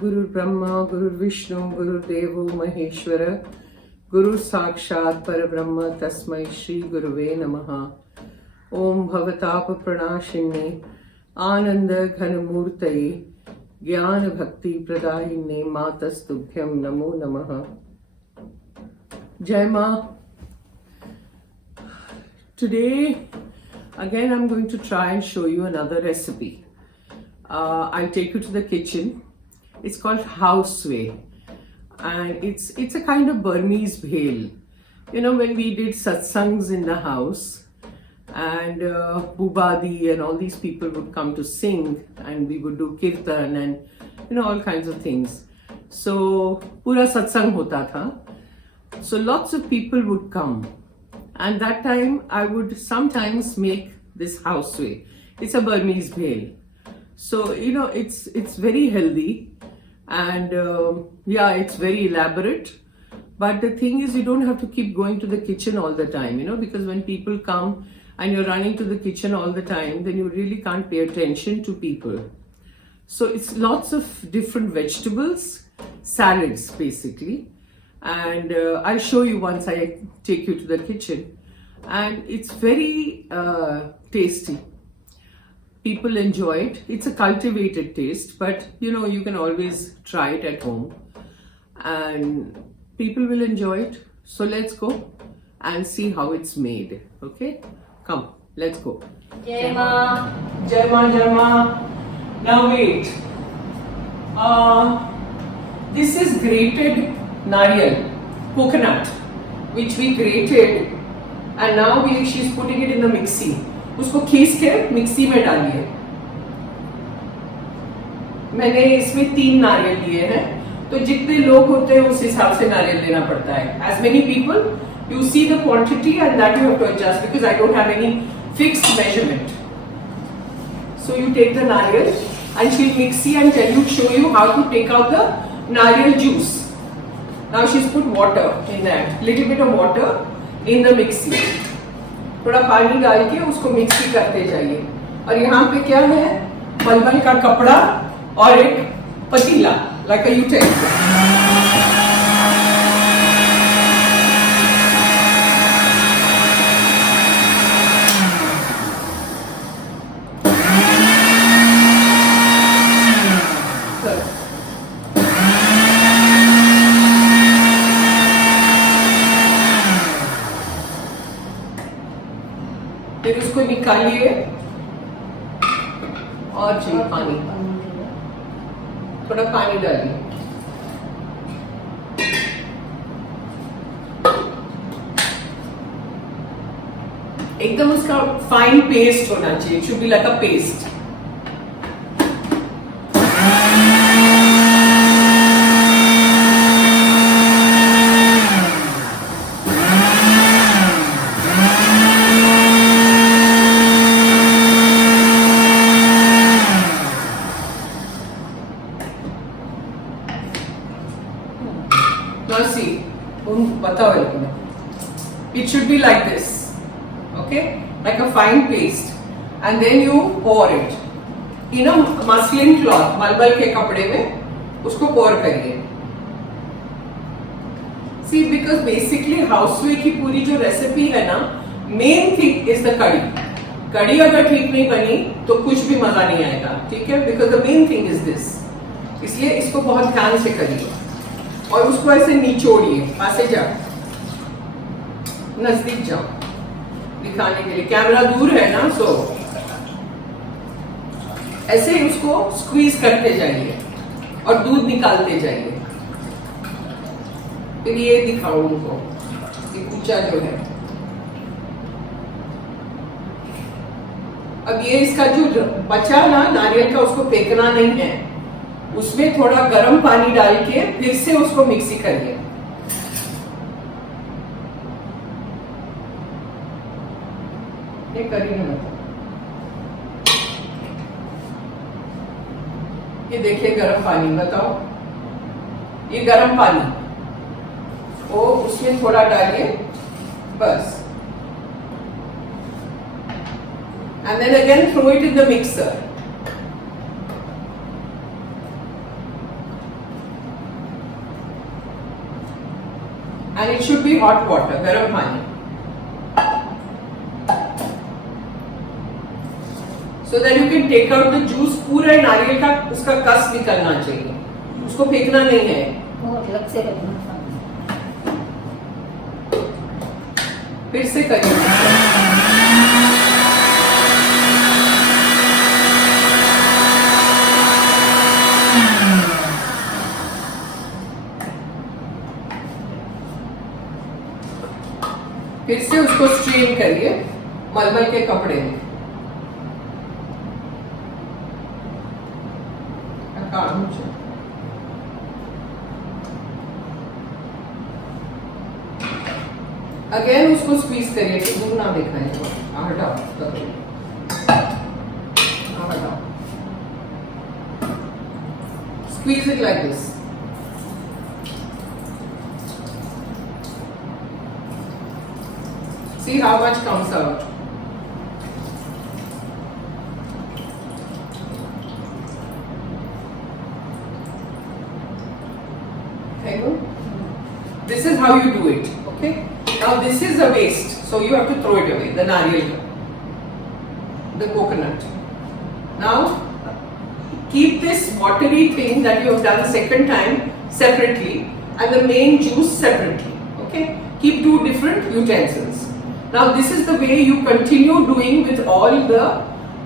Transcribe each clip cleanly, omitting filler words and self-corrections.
गुरुर् ब्रह्मा गुरुर्विष्णु गुरुर्देवो महेश्वर गुरु साक्षात् परब्रह्म तस्मै श्री गुरुवे नमः। ओम भवताप प्रणाशिन्ने आनंद घनमूर्तये ज्ञान भक्ति प्रदायिन्ने मातस्तुभ्यं नमो नमः। जय माँ। Today again I'm going to try and show you another recipe. I'll take you to the kitchen. It's called houseway, and it's a kind of Burmese bhel. You know, when we did satsangs in the house, and Bubadi and all these people would come to sing, and we would do kirtan and all kinds of things. So pura satsang hota tha. So lots of people would come, and that time I would sometimes make this houseway. It's a Burmese bhel. So it's very healthy, and it's very elaborate. But the thing is, you don't have to keep going to the kitchen all the time, because when people come and you're running to the kitchen all the time, then you really can't pay attention to people. So it's lots of different vegetables, salads basically, and I'll show you once I take you to the kitchen. And it's very tasty. People enjoy it. It's a cultivated taste, but you can always try it at home and people will enjoy it. So let's go and see how it's made. Okay, come, let's go. Jai Ma. Jai Ma, Jai Ma. Now wait. This is grated nariyal, coconut, which we grated, and now she's putting it in the mixie. उसको खींच के mixie में डालिए। मैंने इसमें 3 नारियल लिए हैं, तो जितने लोग होते हैं उस हिसाब से नारियल लेना पड़ता है। As many people, you see the quantity and that you have to adjust, because I don't have any fixed measurement. So you take the nariyal and she'll mixie and show you how to take out the nariyal juice. Now she's put water in that, little bit of water in the mixie. थोड़ा पानी डाल के उसको mixie करते जाइए। और यहाँ पे क्या है, मलमल का कपड़ा और एक पतीला, like a utensil. फिर उसको निकालिए और पानी, थोड़ा पानी डालिए। एकदम उसका फाइन पेस्ट होना चाहिए, should be like a paste. Now see, it should be like this, okay, like a fine paste, and then you pour it in a muslin cloth, मलमल के कपड़े में उसको pour करिए। See, because basically houseway की पूरी जो recipe है ना, main thing is the कड़ी। कड़ी अगर ठीक नहीं बनी तो कुछ भी मजा नहीं आएगा, ठीक है? Because the main thing is this, इसलिए इसको बहुत ध्यान से करिए और उसको ऐसे निचोड़िए। पासे जाओ, नजदीक जाओ दिखाने के लिए, कैमरा दूर है ना, सो ऐसे ही उसको स्क्वीज करते जाइए और दूध निकालते जाइए। फिर ये दिखाओ उनको, ये ऊंचा जो है। अब ये इसका जो बचा ना नारियल का, उसको फेंकना नहीं है, उसमें थोड़ा गर्म पानी डाल के फिर से उसको मिक्सी करिए। ये करिए ना, ये देखिए गर्म पानी, बताओ ये गर्म पानी, वो उसमें थोड़ा डालिए बस, and then again throw it in the mixer. and it should be hot water, garam pani. So that you can take out the juice. पूरा नारियल का उसका कस निकलना चाहिए, उसको फेंकना नहीं है. अलग से रखना. फिर से करिए. फिर से उसको स्ट्रेन करिए मलमल के कपड़े में. अगेन उसको स्क्वीज करिए कि दूर ना दिखाए. हटाओ, हटाओ. Squeeze it like this. See how much comes out. Okay. This is how you do it. Okay. Now this is a waste, so you have to throw it away. The nariyal, the coconut. Now keep this watery thing that you have done second time separately, and the main juice separately. Okay. Keep two different utensils. Now this is the way you continue doing with all the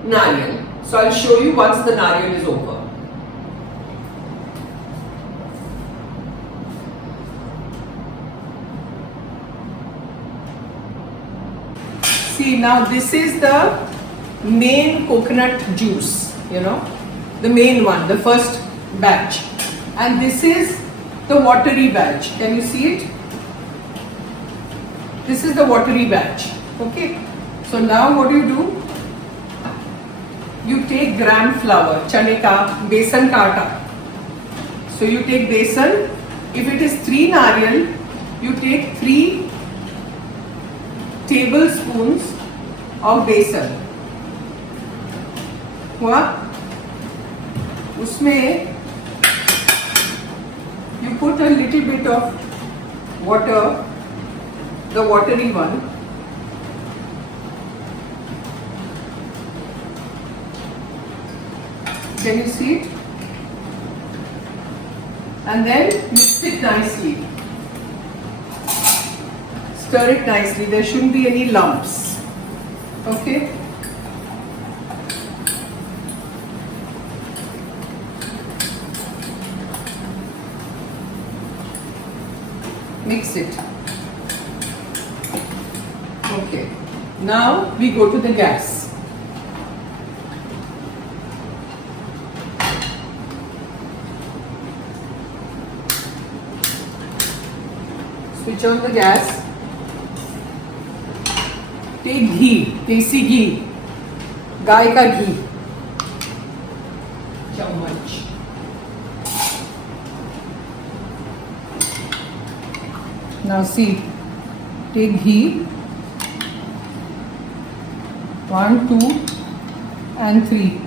nariyal. So I'll show you once the nariyal is over. See, now this is the main coconut juice, you know, the main one, the first batch. And this is the watery batch. Can you see it? This is the watery batch. Okay. So now what do? You take gram flour, chane ka, besan ka aata. So you take besan. If it is 3 nariyal, you take 3 tablespoons of besan. हुआ? उसमें you put a little bit of water. The watery one. Can you see it? And then mix it nicely. Stir it nicely. There shouldn't be any lumps. Okay? Mix it. Okay, now we go to the gas. Switch on the gas. Take ghee, desi ghee, गाय का घी, चम्मच. Now see, take ghee. 1, 2, and 3.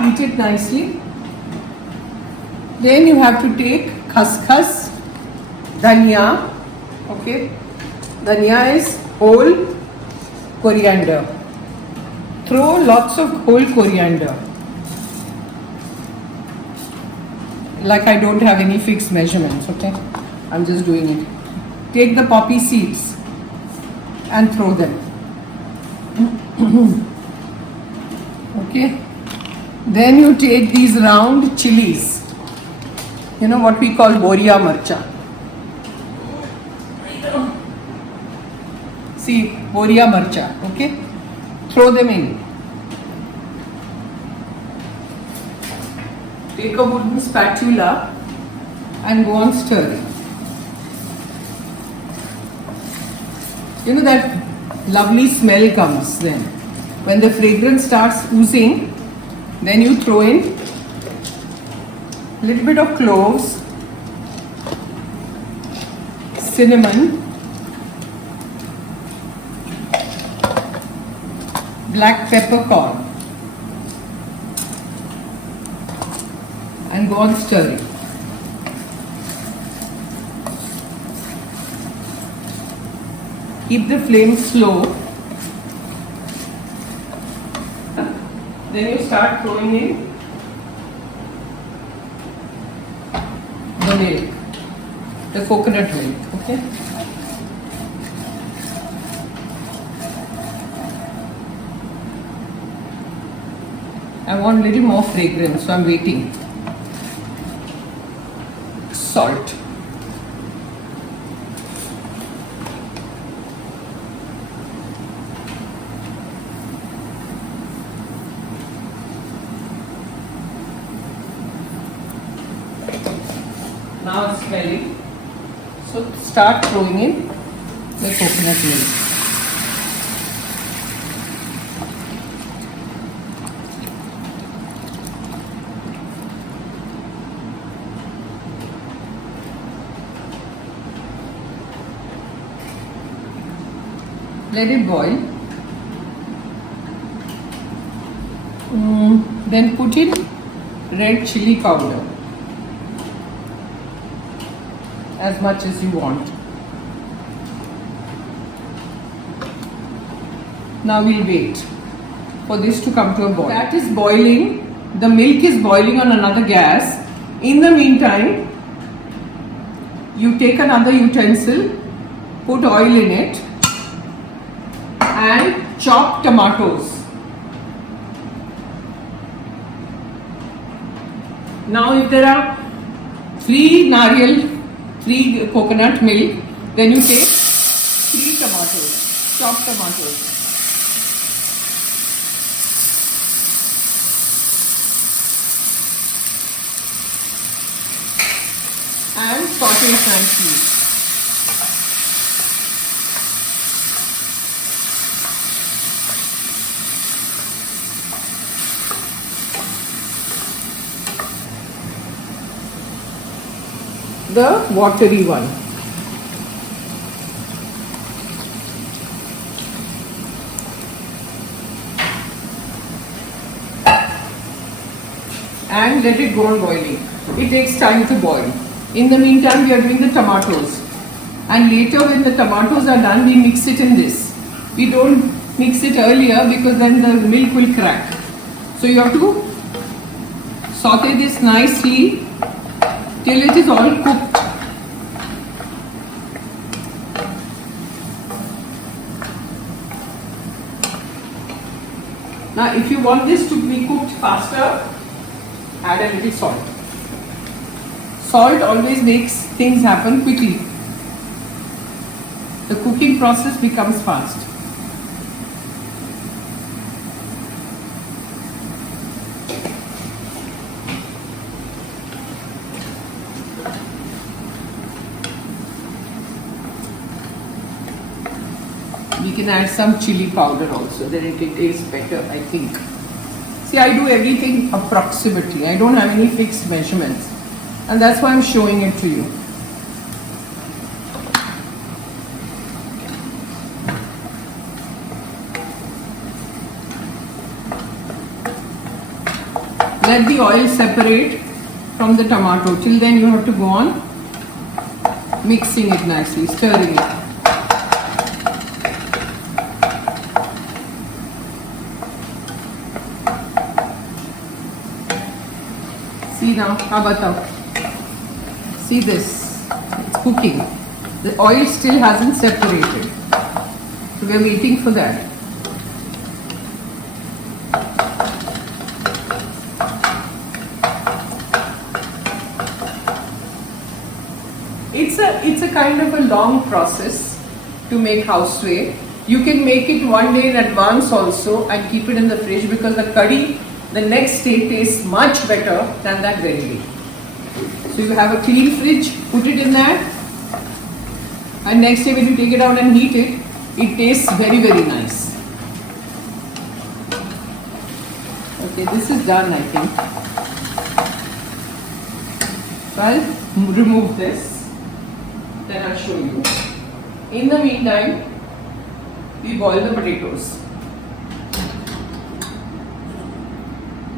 Heat it nicely. Then you have to take khaskhas, dhania. Okay, dhania is whole coriander. Throw lots of whole coriander. Like I don't have any fixed measurements. Okay, I'm just doing it. Take the poppy seeds and throw them. Okay. Then you take these round chilies. You know what we call boria marcha. See, boria marcha. Okay. Throw them in. Take a wooden spatula and go on stirring. You know that lovely smell comes then. When the fragrance starts oozing, then you throw in a little bit of cloves, cinnamon, black peppercorn, and go on stirring. Keep the flame slow. Then you start throwing in the milk, the coconut milk. Okay. I want a little more fragrance, so I'm waiting. Salt. Now it's smelling. So start throwing in the coconut milk. Let it boil. Then put in red chili powder. As much as you want. Now we'll wait for this to come to a boil. That is boiling. The milk is boiling on another gas. In the meantime, you take another utensil, put oil in it, and chop tomatoes. Now if there are 3 coconut milk, then you take 3 tomatoes, chopped tomatoes. And saute it nicely. The watery one. And let it go on boiling. It takes time to boil. In the meantime, we are doing the tomatoes. And later when the tomatoes are done, we mix it in this. We don't mix it earlier because then the milk will crack. So you have to saute this nicely till it is all cooked. Now if you want this to be cooked faster, add a little salt. Salt always makes things happen quickly. The cooking process becomes fast. We can add some chili powder also, then it will taste better, I think. See, I do everything approximately. I don't have any fixed measurements. And that's why I'm showing it to you. Let the oil separate from the tomato. Till then you have to go on mixing it nicely, stirring it. See now, how about see this, it's cooking. The oil still hasn't separated. So we are waiting for that. It's a kind of a long process to make house whey. You can make it one day in advance also and keep it in the fridge because the curry the next day tastes much better than that very day. So you have a clean fridge, put it in there, and next day when you take it out and heat it, it tastes very, very nice. Okay, this is done, I think. So I'll remove this, then I'll show you. In the meantime, we boil the potatoes.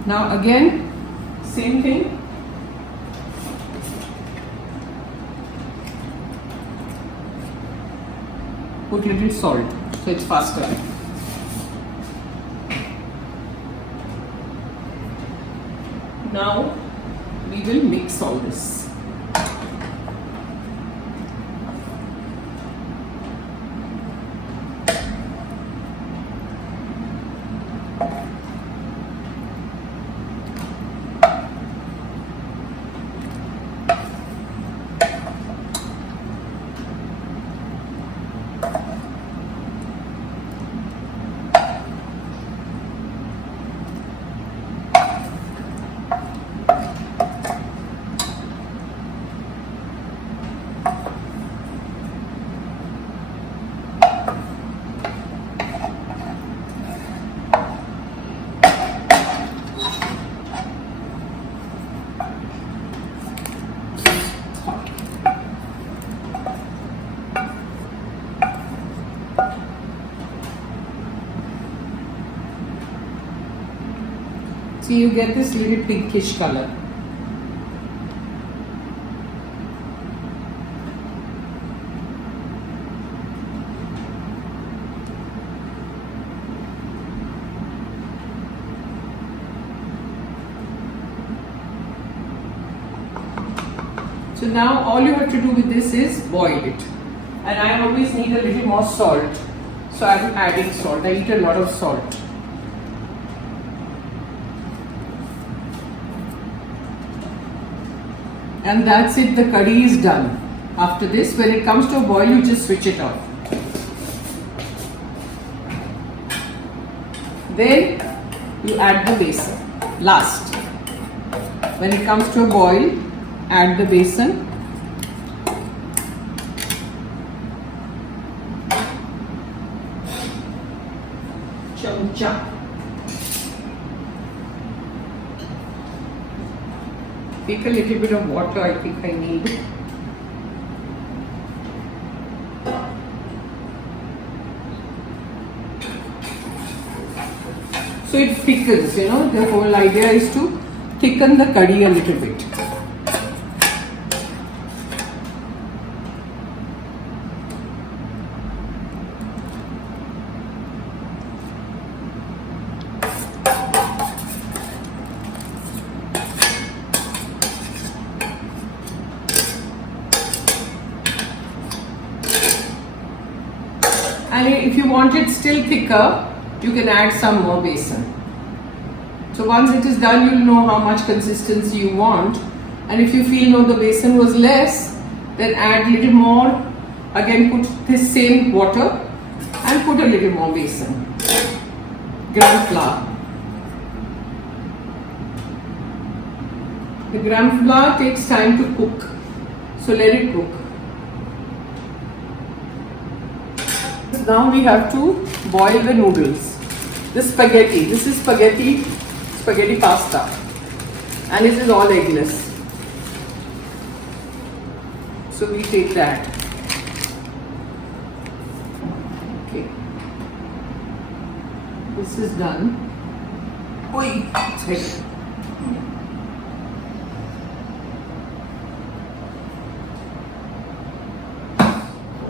Now again, same thing. put little salt so it's faster. Now we will mix all this. So you get this little pinkish color. So now all you have to do with this is boil it. And I always need a little more salt. So I am adding salt. I eat a lot of salt. And that's it, the curry is done. After this, when it comes to a boil, you just switch it off. Then you add the besan last. When it comes to a boil, add the besan. Chamcha. Take a little bit of water, I think I need. So it thickens, you know, the whole idea is to thicken the curry a little bit. And if you want it still thicker, you can add some more besan. So once it is done, you'll know how much consistency you want. And if you feel no, the besan was less, then add little more. Again, put this same water and put a little more besan. Gram flour. The gram flour takes time to cook, so let it cook. Now we have to boil the noodles. The spaghetti. This is spaghetti pasta, and it is all eggless. So we take that. Okay. This is done. Oi, it's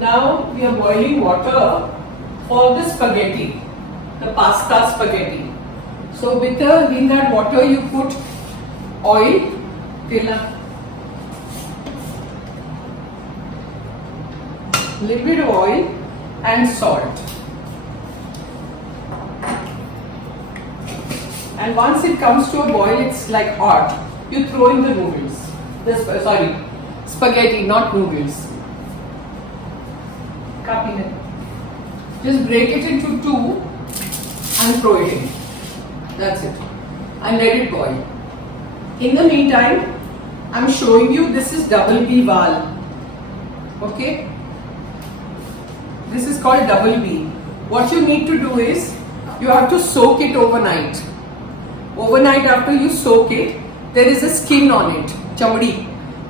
Now we are boiling water for the spaghetti, the pasta spaghetti. So in that water you put oil, little bit of oil and salt. And once it comes to a boil, it's like hot. You throw in the noodles. Spaghetti, not noodles. Just break it into two and throw it in. That's it. And let it boil. In the meantime, I'm showing you this is double B wal. Okay? This is called double B. What you need to do is you have to soak it overnight. Overnight after you soak it, there is a skin on it. चमड़ी.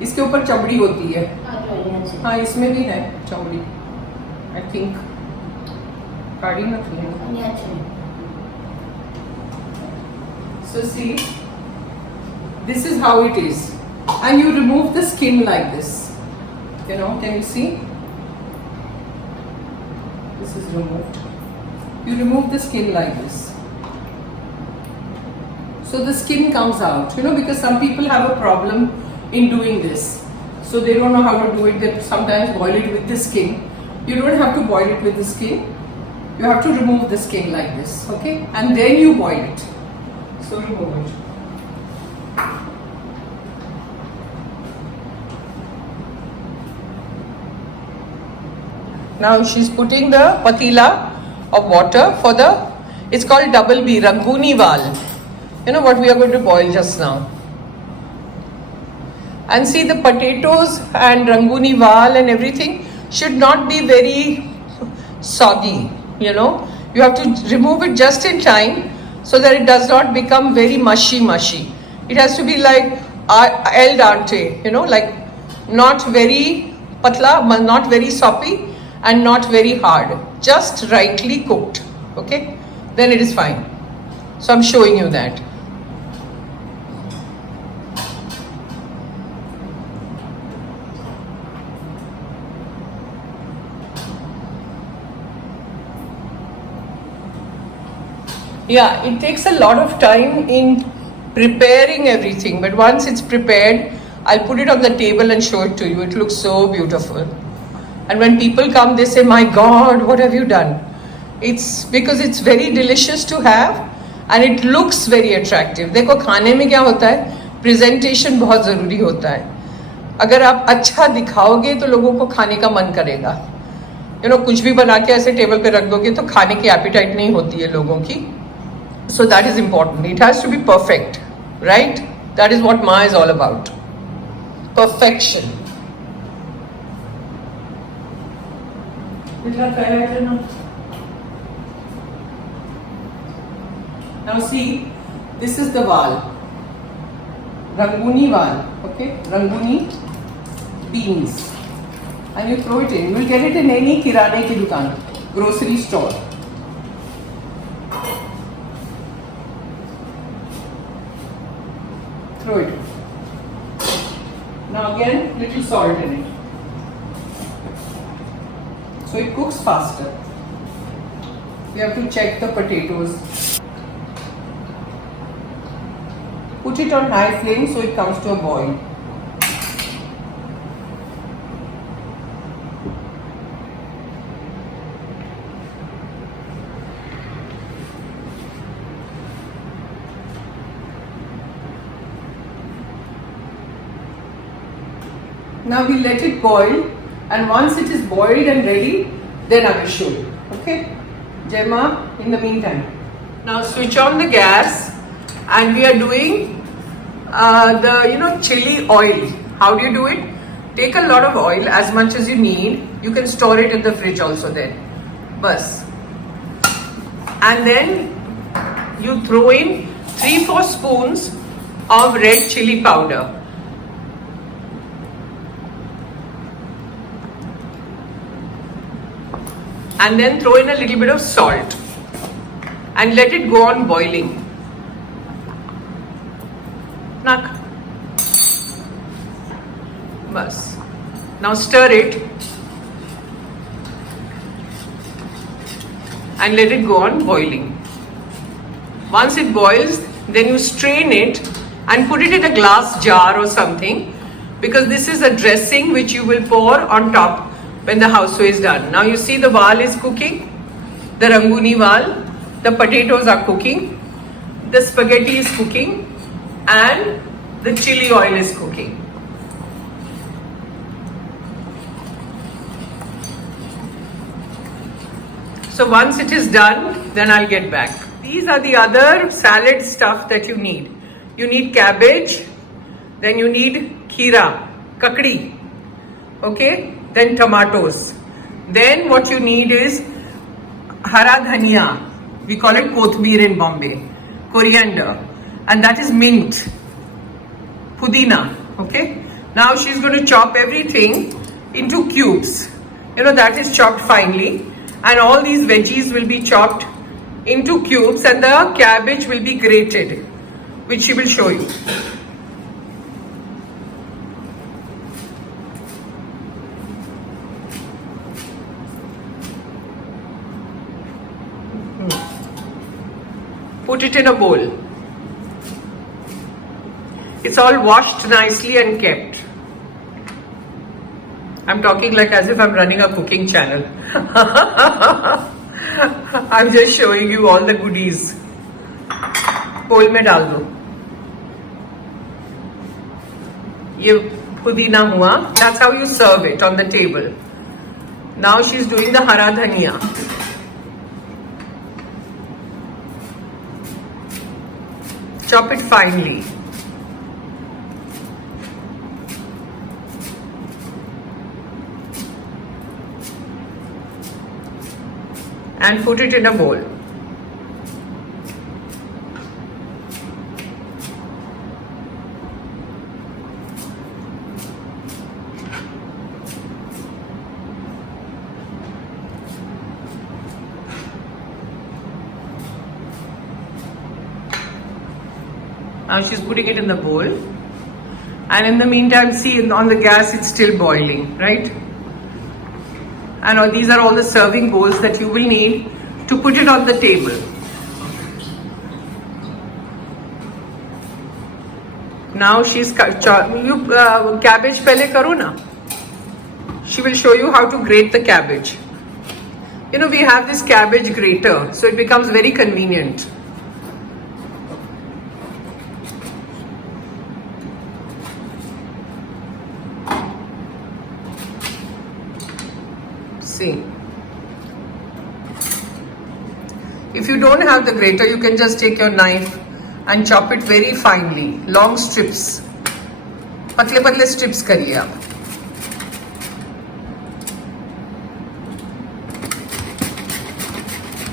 इसके ऊपर चमड़ी होती है. हाँ इसमें भी है चमड़ी. I think. काढ़ी मत लेना. So see, this is how it is, and you remove the skin like this. You know, can you see? This is removed. You remove the skin like this. So the skin comes out, because some people have a problem in doing this. So they don't know how to do it. They sometimes boil it with the skin. You don't have to boil it with the skin. You have to remove the skin like this, okay? And then you boil it. So remove it. Now she's putting the patila of water for it's called double B, Ranguni Wal. What we are going to boil just now. And see, the potatoes and Ranguni Wal and everything should not be very soggy, You have to remove it just in time so that it does not become very mushy. It has to be like el dente, like not very patla, not very soppy and not very hard. Just rightly cooked, okay? Then it is fine. So I'm showing you that. Yeah, it takes a lot of time in preparing everything, but once it's prepared, I'll put it on the table and show it to you. It looks so beautiful. And when people come, they say, "My God, what have you done?" It's because it's very delicious to have and it looks very attractive. देखो खाने में क्या होता है, presentation बहुत ज़रूरी होता है. अगर आप अच्छा दिखाओगे तो लोगों को खाने का मन करेगा. कुछ भी बना के ऐसे टेबल पे रख दोगे तो खाने की appetite नहीं होती है लोगों की. So that is important. It has to be perfect, right? That is what Ma is all about. Perfection. Now see, this is the wal. Ranguni wal, okay? Ranguni beans. And you throw it in. You will get it in any kirane ki dukaan, grocery store. Throw it. Now again, little salt in it. So it cooks faster. You have to check the potatoes. Put it on high flame so it comes to a boil. Now we let it boil, and once it is boiled and ready, then I will show you. Okay? Jai Ma, in the meantime. Now switch on the gas, and we are doing the chili oil. How do you do it? Take a lot of oil, as much as you need. You can store it in the fridge also then. Bas. And then you throw in 3-4 spoons of red chili powder. And then throw in a little bit of salt and let it go on boiling. Nak. Bas. Now stir it and let it go on boiling. Once it boils, then you strain it and put it in a glass jar or something, because this is a dressing which you will pour on top when the houseway is done. Now you see the wal is cooking, the Ranguni wal, the potatoes are cooking, the spaghetti is cooking, and the chili oil is cooking. So once it is done, then I'll get back. These are the other salad stuff that you need. You need cabbage, then you need kheera, kakdi, okay? Then tomatoes. Then what you need is hara dhania. We call it kothmeer in Bombay. Coriander. And that is mint. Pudina. Okay. Now she's going to chop everything into cubes. That is chopped finely. And all these veggies will be chopped into cubes, and the cabbage will be grated, which she will show you. Put it in a bowl. It's all washed nicely and kept. I'm talking like as if I'm running a cooking channel. I'm just showing you all the goodies. बोल में डाल दो. ये पुदीना हुआ. That's how you serve it on the table. Now she's doing the hara dhania. Chop it finely. And put it in a bowl. Now she's putting it in the bowl. And in the meantime, see, on the gas it's still boiling, right? And these are all the serving bowls that you will need to put it on the table. Now she's cabbage pehle karo na. She will show you how to grate the cabbage. You know, we have this cabbage grater, so it becomes very convenient. See, if you don't have the grater, you can just take your knife and chop it very finely, long strips. पतले पतले strips करिए आप.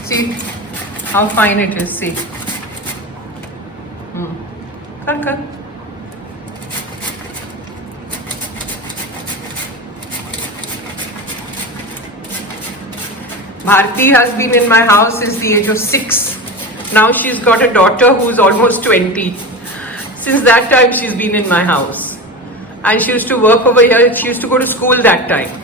See how fine it is. See, कर. Bharti has been in my house since the age of 6. Now she's got a daughter who's almost 20. Since that time she's been in my house. And she used to work over here. She used to go to school that time.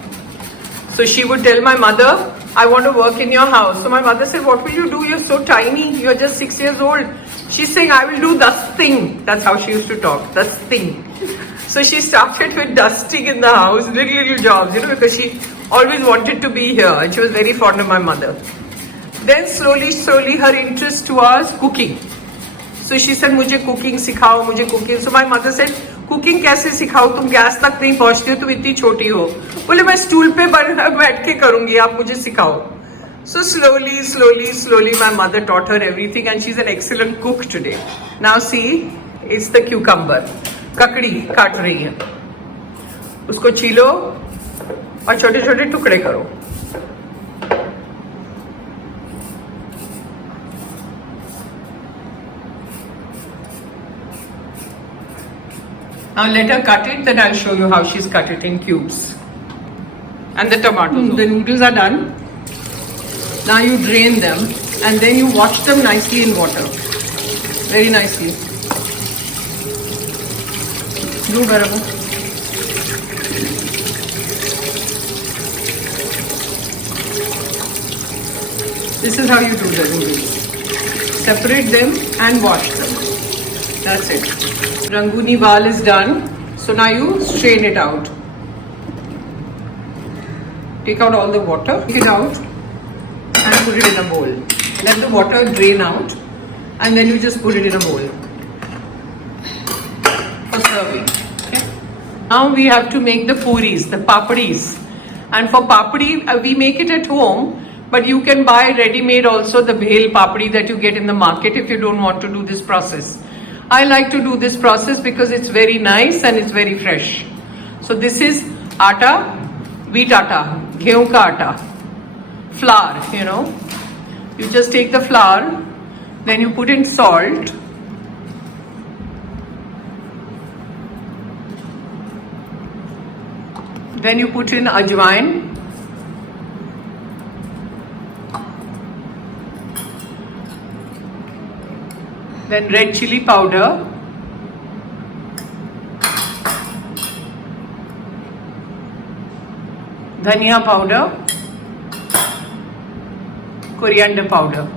So she would tell my mother, I want to work in your house. So my mother said, what will you do? You're so tiny. You're just 6 years old. She's saying, I will do dusting. That's how she used to talk, dusting. So she started with dusting in the house, little jobs, you know, because she always wanted to be here and she was very fond of my mother. Then slowly her interest was cooking. So she said, मुझे cooking सिखाओ, मुझे cooking. So my mother said, cooking कैसे सिखाओ? तुम gas तक नहीं पहुंचती हो, तुम इतनी छोटी हो. बोले मैं स्टूल पे बैठ के करूंगी, आप मुझे सिखाओ. So slowly my mother taught her everything and she's an excellent cook today. Now see, it's the cucumber. ककड़ी काट रही है. उसको छीलो और छोटे छोटे टुकड़े करो. Now let her cut it, then I'll show you how she's cut it in cubes. And the tomatoes. The noodles are done. Now you drain them and then you wash them nicely in water. Very nicely. Do barabar. This is how you do the noodles. Separate them and wash them. That's it. Ranguni wal is done. So now you strain it out. Take out all the water, take it out and put it in a bowl. Let the water drain out and then you just put it in a bowl for serving. Okay? Now we have to make the puris, the papadis. And for papadi, we make it at home, but you can buy ready-made also the bhel papadi that you get in the market if you don't want to do this process. I like to do this process because it's very nice and it's very fresh. So this is atta, wheat atta, गेहूं का आटा, flour, you know. You just take the flour, then you put in salt, then you put in ajwain, then red chili powder, धनिया powder, coriander powder.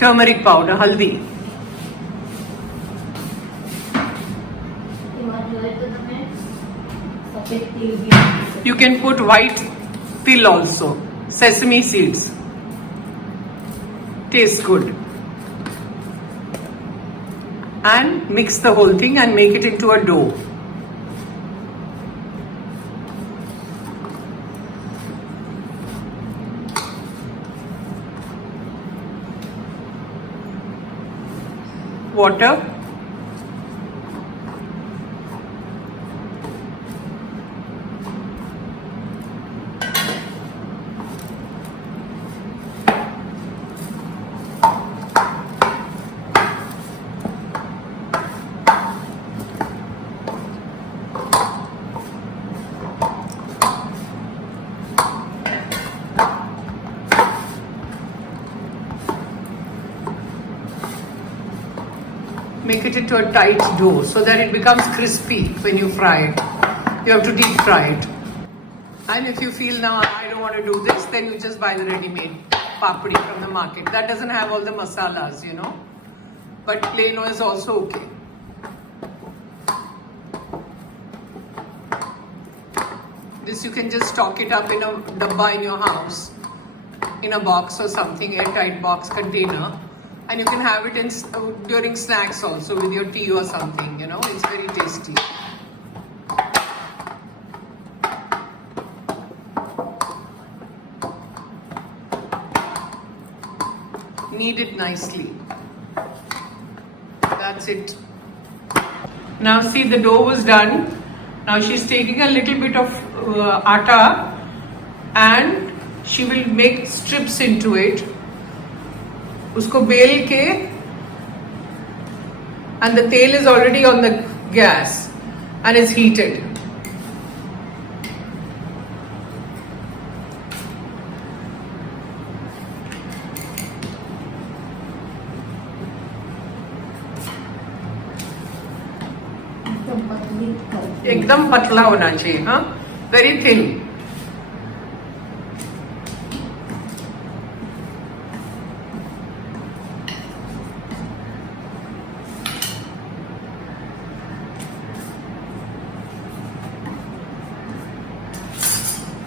turmeric powder, haldi. You can put white till also, sesame seeds. Tastes good. And mix the whole thing and make it into a dough. Water. Make it into a tight dough so that it becomes crispy when you fry it. You have to deep fry it. And if you feel now I don't want to do this, then you just buy the ready-made papdi from the market. That doesn't have all the masalas, you know. But plain is also okay. This you can just stock it up in a dabba in your house, in a box or something, airtight box container. And you can have it during snacks also with your tea or something, you know, it's very tasty. Knead it nicely. That's it. Now see, the dough was done. Now she's taking a little bit of atta and she will make strips into it. उसको bell के and the tail is already on the gas and is heated. एकदम पतला होना चाहिए, हाँ, very thin.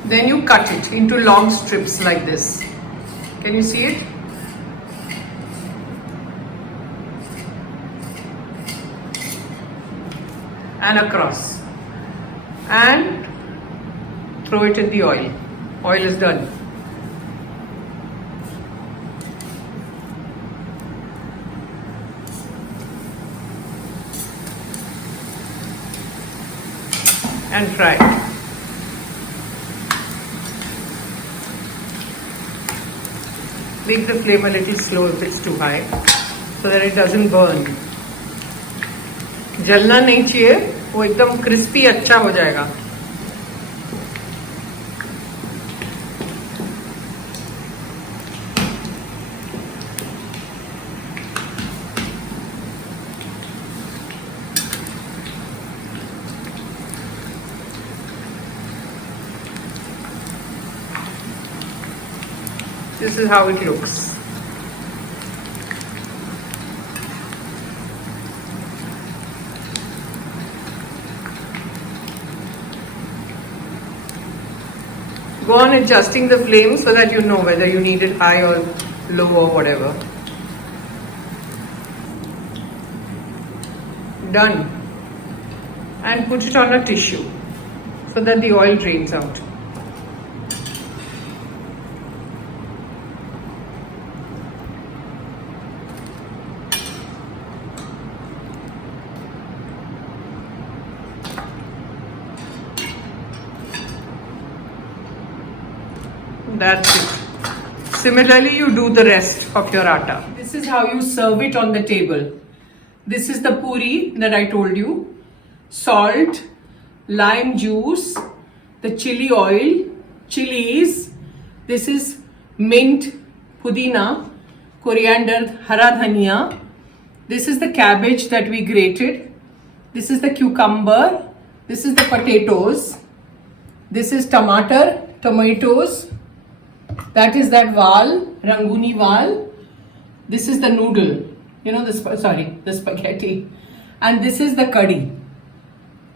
Then you cut it into long strips like this. Can you see it? And across. And throw it in the oil. Oil is done. And fry it. Make the flame a little slow if it's too high, so that it doesn't burn. जलना नहीं चाहिए, वो एकदम crispy अच्छा हो जाएगा. This is how it looks. Go on adjusting the flame so that you know whether you need it high or low or whatever. Done. And put it on a tissue so that the oil drains out. That's it. Similarly, you do the rest of your atta. This is how you serve it on the table. This is the puri that I told you. Salt, lime juice, the chili oil, chilies. This is mint, pudina, coriander, hara dhania. This is the cabbage that we grated. This is the cucumber. This is the potatoes. This is tomatoes. That is that val, ranguni val. This is the noodle, the spaghetti, and this is the curry.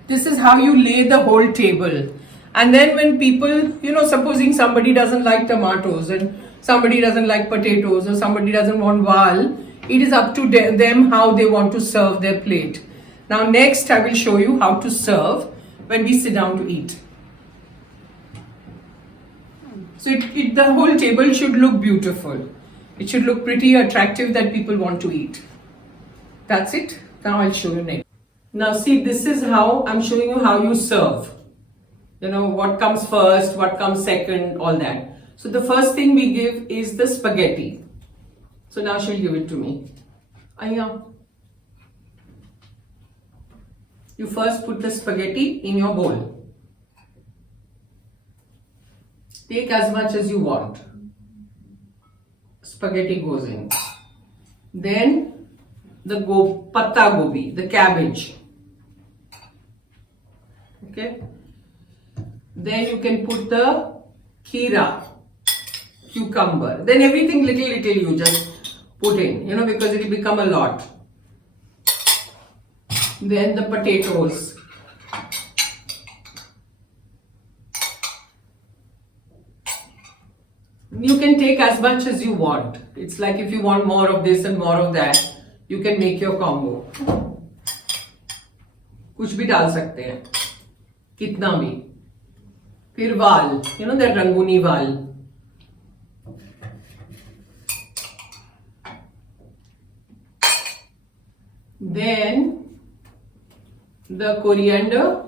This is how you lay the whole table. And then when people, supposing somebody doesn't like tomatoes and somebody doesn't like potatoes or somebody doesn't want wal, it is up to them how they want to serve their plate. Now next I will show you how to serve when we sit down to eat. So the whole table should look beautiful. It should look pretty attractive that people want to eat. That's it. Now I'll show you next. Now see, this is how I'm showing you how you serve. What comes first, what comes second, all that. So the first thing we give is the spaghetti. So now she'll give it to me. Aya. You first put the spaghetti in your bowl. Take as much as you want. Spaghetti goes in. Then the patta gobi, the cabbage. Okay. Then you can put the kheera, cucumber. Then everything little you just put in, because it will become a lot. Then the potatoes. You can take as much as you want. It's like if you want more of this and more of that, you can make your combo. कुछ भी डाल सकते हैं, कितना भी. फिर वाल, that ranguni wal. Then the coriander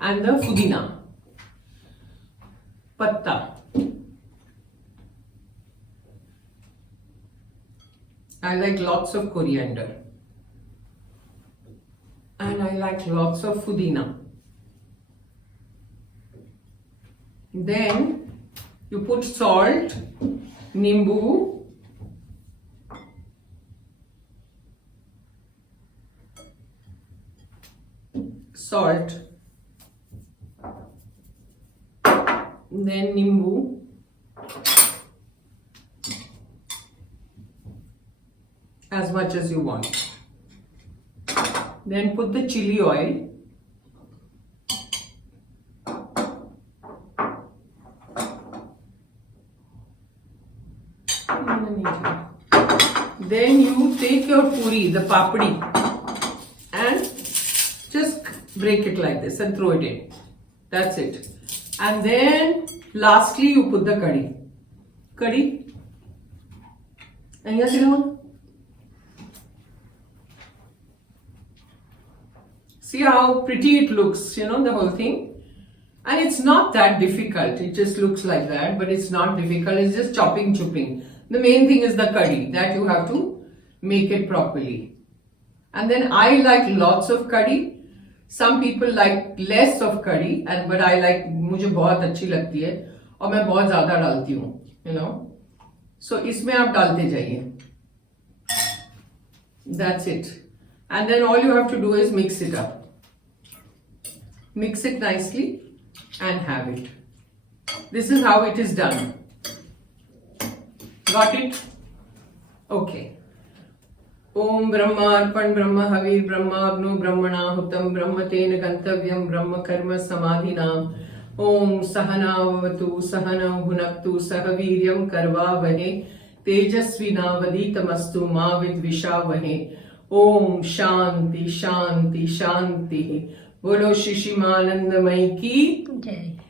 and the pudina patta. I like lots of coriander and I like lots of pudina. Then you put salt, nimbu, salt, then nimbu, as much as you want. Then put the chili oil. Then you take your puri, the papdi, and just break it like this and throw it in. That's it. And then lastly you put the curry. Curry. And yes, see how pretty it looks, the whole thing. And it's not that difficult. It just looks like that, but it's not difficult. It's just chopping. The main thing is the curry, that you have to make it properly. And then I like lots of curry. Some people like less of curry, but I like, मुझे बहुत अच्छी लगती है और मैं बहुत ज़्यादा डालती हूँ, So इसमें आप डालते जाइए. That's it. And then all you have to do is mix it up. Mix it nicely and have it. This is how it is done. Got it? Okay. Om Brahma Arpan Brahma Havir Brahma Agnu Brahmana Hutam Brahma Tena Gantavyam Brahma Karma Samadhinam. Om Sahana Vavatu Sahana Bhunaktu Sahaviryam Karva Vahe Tejasvina Vaditamastu Ma Vidvishavahe. Om Shanti Shanti Shanti. बोलो शिशिमानंदमयी की जय.